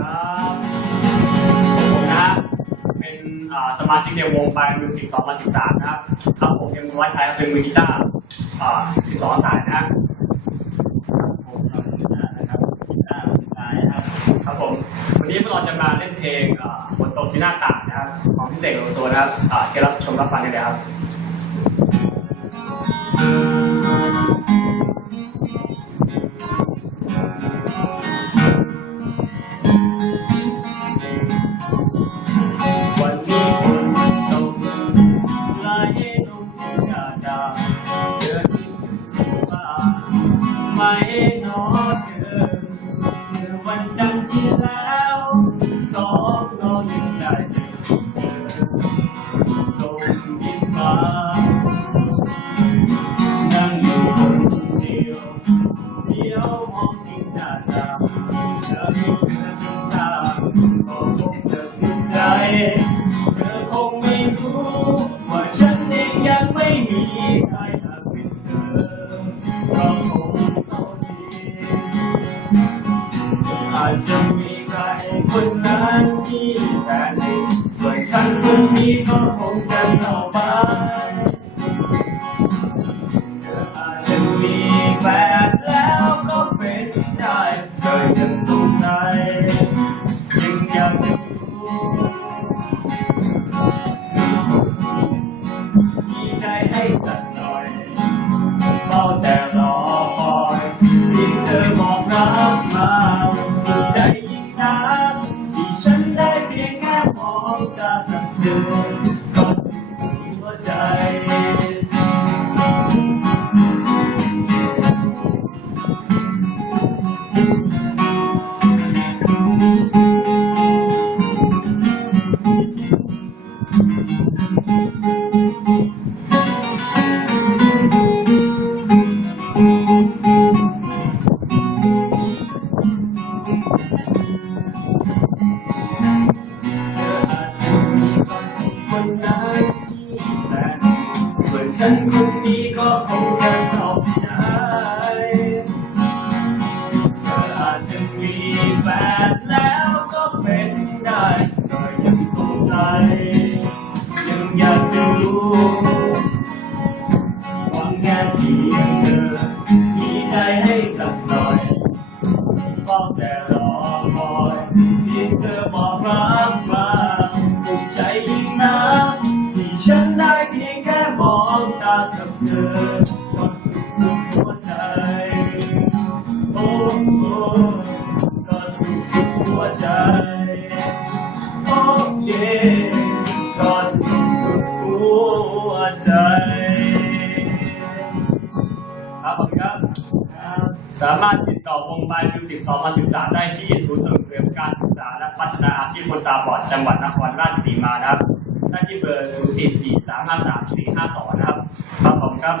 ครับผมนะเป็นสมาชิกในวงปลายมิวสิก2013 นะครับ ครับผมยังวัชชัยครับเป็นมือกีตาร์12 สายนะผมเราชนะนะครับกีตาร์มือซ้ายนะครับ ครับผม วันนี้พวกเราจะมาเล่นเพลงอ่าฝนตกที่หน้าต่างนะครับ ของพิเศษโลโซนะครับอ่าเชิญรับชมรับฟังกันเลยครับ ไม่นอเธอเมื่อวันจันทร์ที่แล้วสองเรายังได้เจอเธอส่งยิ้มมานั่งอยู่คนเดียวเดียวมองที่หน้าต่างเธอให้เธอทำตาก็คงจะสุดใจ ที่แสนดีส่วนฉันคนนี้ก็คงจะเศร้าบ้างเธออาจจะมีแฟนแล้วก็เป็นได้เธอยังสงสัยยังอยากจะรู้มีใจให้สักหน่อยเฝ้าแต่รอคอยที่เธอบอกรัก องตากับเธอก็สุดหัวใจ ฉันคนนี้ก็คงจะเศร้าใจเธออาจจะมีแฟนแล้วก็เป็นได้ก็ยังสงสัย ยังอยากจะรู้หวังแค่เพียงเธอมีใจให้สักหน่อยเฝ้าแต่รอคอยที่เธอบอกรัก กับเธอก็สุขสุดหัวใจ โอ้โอ้ก็สุขสุดหัวใจ โอ้เย่ก็สุขสุดหัวใจครับผมครับ สามารถติดต่อวงปลายมิวสิก2013 ได้ที่ศูนย์ส่งเสริมการศึกษาและพัฒนาอาชีพคนตาบอดจังหวัดนครราชสีมานะครับ ได้ที่เบอร์ 044 353 452 นะครับ ครับผมครับ